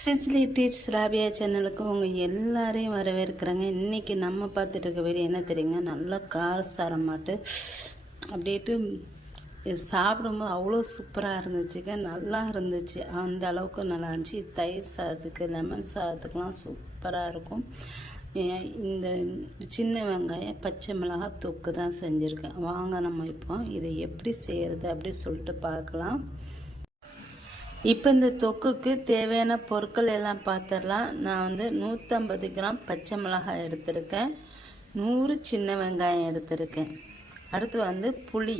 Sicily treats Rabia சேனலுக்கு உங்கள் எல்லாரையும் வரவேற்கிறாங்க. இன்றைக்கி நம்ம பார்த்துட்டு இருக்க வீடியோ என்ன தெரியுங்க, நல்லா காரசாரமாட்டு அப்படின்ட்டு இது சாப்பிடும்போது அவ்வளோ சூப்பராக இருந்துச்சுங்க. நல்லா இருந்துச்சு, அந்த அளவுக்கு நல்லா இருந்துச்சு. தயிர் சாதத்துக்கு லெமன் சாதத்துக்கெலாம் சூப்பராக இருக்கும். இந்த சின்ன வெங்காயம் பச்சை மிளகாய் தொக்கு தான் செஞ்சுருக்கேன். வாங்க நம்ம இப்போ இதை எப்படி செய்கிறது அப்படி சொல்லிட்டு பார்க்கலாம். இப்போ இந்த தொக்குக்கு தேவையான பொருட்கள் எல்லாம் பார்த்துடலாம். நான் 150 கிராம் பச்சை மிளகாய் எடுத்திருக்கேன், 100 சின்ன வெங்காயம் எடுத்திருக்கேன். அடுத்து புளி,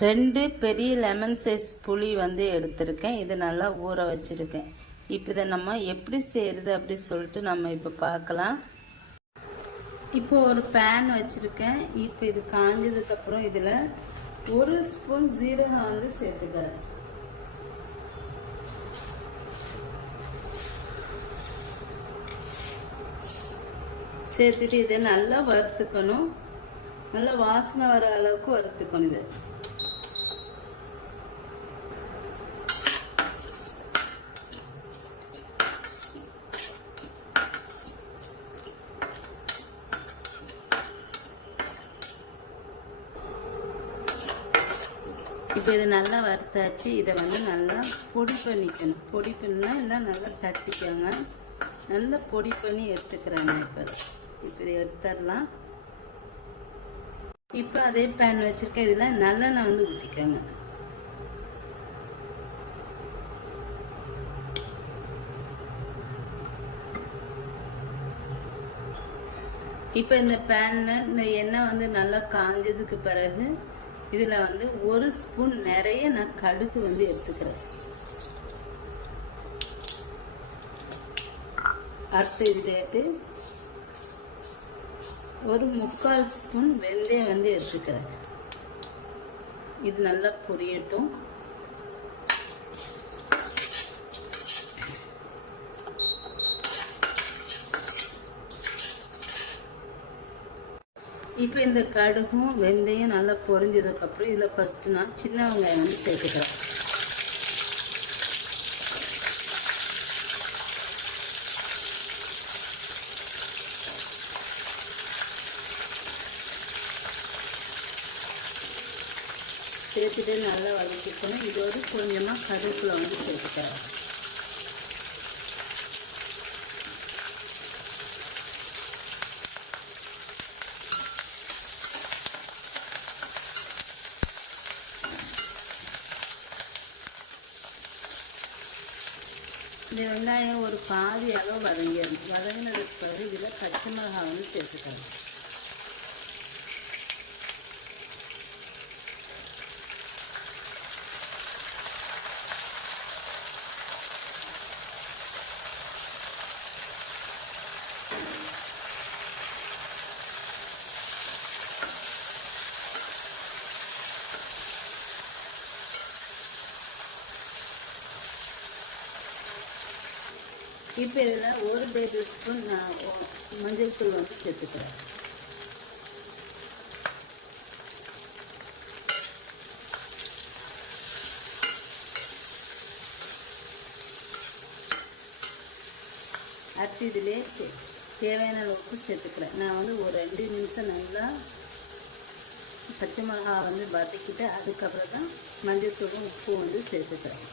2 பெரிய லெமன் சைஸ் புளி எடுத்திருக்கேன். இது நல்லா ஊற வச்சுருக்கேன். இப்போ இதை நம்ம எப்படி செய்கிறது அப்படி சொல்லிட்டு நம்ம இப்போ பார்க்கலாம். இப்போ ஒரு பேன் வச்சுருக்கேன். இப்போ இது காஞ்சதுக்கப்புறம் இதில் 1 ஸ்பூன் ஜீரகம் சேர்த்துக்கிறேன். சேர்த்துட்டு இதை நல்லா வறுத்துக்கணும். நல்லா வாசனை வர அளவுக்கு வறுத்துக்கணும். இது இப்போ இது நல்லா வறுத்தாச்சு. இதை நல்லா பொடி பண்ணிக்கணும். பொடி பண்ணால் எல்லாம் நல்லா தட்டிக்கோங்க. நல்லா பொடி பண்ணி எடுத்துக்கிறேன். இப்போ இதை எடுத்துடலாம். இப்போ அதே பேன் வச்சுருக்கேன். இதில் நல்லெண்ணெய் ஊற்றிக்கோங்க. இப்போ இந்த பேனில் இந்த எண்ணெய் நல்லா காஞ்சதுக்கு பிறகு இதில் 1 ஸ்பூன் நிறைய நான் கடுகு எடுத்துக்கிறேன். அடுத்து இதுலேட்டு 1/4 ஸ்பூன் வெந்தயம் எடுத்துக்கிறேன். இது நல்லா பொரியட்டும். இப்போ இந்த கடுகும் வெந்தயம் நல்லா பொரிஞ்சதுக்கப்புறம் இதில் ஃபஸ்ட்டு நான் சின்ன வெங்காயம் சேர்த்துக்கிறேன். சேர்த்துட்டு நல்லா வதக்கிக்கணும். இதோடு கொஞ்சமாக கருவேப்பிலை சேர்த்துக்கிறேன். இந்த வெங்காயம் ஒரு பாதி அளவு வதங்கினதுக்கு பிறகு இதில் பச்சை மிளகாய் சேர்த்துக்கிறேன். இப்போ இதில் 1 டேபிள் ஸ்பூன் மஞ்சள் தூள் சேர்த்துக்கிறேன். அடுத்து இதிலே தேவையான உப்பு சேர்த்துக்கிறேன். நான் ஒரு 2 நிமிஷம் நல்லா பச்சை மிளகாய் வதக்கிட்டு அதுக்கப்புறம் தான் மஞ்சள் தூளும் உப்பு சேர்த்துக்கிறேன்.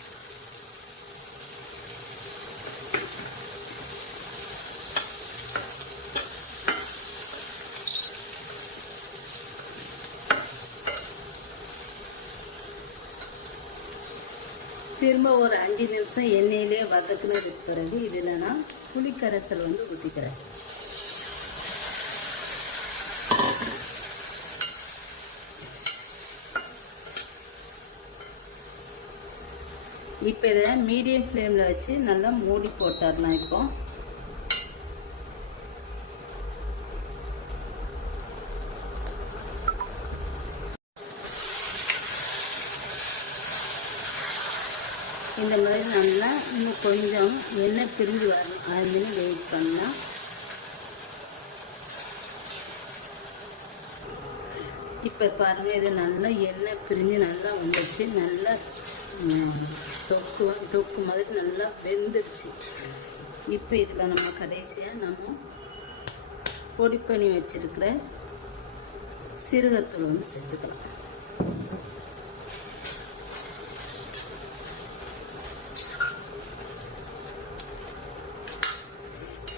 திரும்ப ஒரு 5 நிமிஷம் எண்ணெயிலே வதக்குனதுக்கு பிறகு இதில் நான் புளிக்கரைசல் ஊற்றிக்கிறேன். இப்போ இதை மீடியம் ஃப்ளேமில் வச்சு நல்லா மூடி போட்டுடலாம். இந்த மாதிரி நல்லா இன்னும் கொஞ்சம் எண்ணெய் பிரிஞ்சு வரணும். அது வெயிட் பண்ணலாம். இப்போ பாருங்கள், இது நல்லா எண்ணெய் பிரிஞ்சு நல்லா வந்துச்சு. நல்லா தொக்கு மாதிரி நல்லா வெந்துடுச்சு. இப்போ இதில் நம்ம கடைசியாக நம்ம பொடி பண்ணி வச்சுருக்கிற சீரகத்தூள் வந்து சேர்த்துக்கலாம்.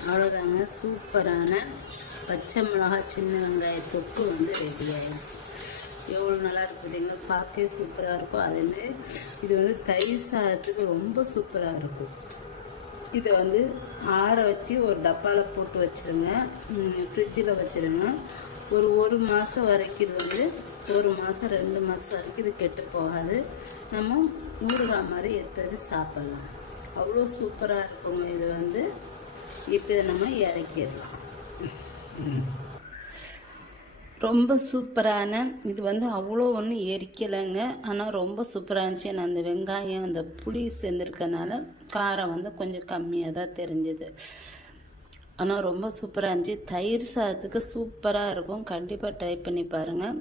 அவ்வளோதாங்க, சூப்பரான பச்சை மிளகாய் சின்ன வெங்காய தொக்கு வந்து ரெடி ஆயிடுச்சு. எவ்வளோ நல்லா இருக்குதுங்க, பார்க்கவே சூப்பராக இருக்கும். அதேமாதிரி இது வந்து தயிர் சாதத்துக்கு ரொம்ப சூப்பராக இருக்கும். இதை வந்து ஆற வச்சு ஒரு டப்பாவில் போட்டு வச்சுருங்க, ஃப்ரிட்ஜில் வச்சுருங்க. ஒரு மாதம் வரைக்கும் இது வந்து 1 மாதம் 2 மாதம் வரைக்கும் இது கெட்டு போகாது. நம்ம ஊறுகாய் மாதிரி எடுத்து வச்சு சாப்பிட்லாம். அவ்வளோ சூப்பராக இருக்குங்க இது வந்து. இப்போ இதை நம்ம இறக்கிடலாம். ரொம்ப சூப்பரான இது வந்து அவ்வளோ ஒன்றும் எரிக்கலைங்க, ஆனால் ரொம்ப சூப்பராக இருந்துச்சு. நான் அந்த வெங்காயம் அந்த புளி சேர்ந்துருக்கனால காரம் வந்து கொஞ்சம் கம்மியாக தான் தெரிஞ்சுது. ஆனால் ரொம்ப சூப்பராக இருந்துச்சு. தயிர் சாதத்துக்கு சூப்பராக இருக்கும். கண்டிப்பாக ட்ரை பண்ணி பாருங்கள்.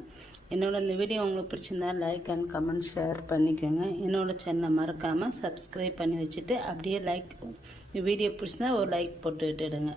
என்னோட இந்த வீடியோ உங்களுக்கு பிடிச்சிருந்தா லைக் அண்ட் கமெண்ட் ஷேர் பண்ணிக்கோங்க. என்னோடய சேனலை மறக்காமல் சப்ஸ்கிரைப் பண்ணி வச்சுட்டு அப்படியே வீடியோ பிடிச்சிருந்தா ஒரு லைக் போட்டு விட்டுடுங்க.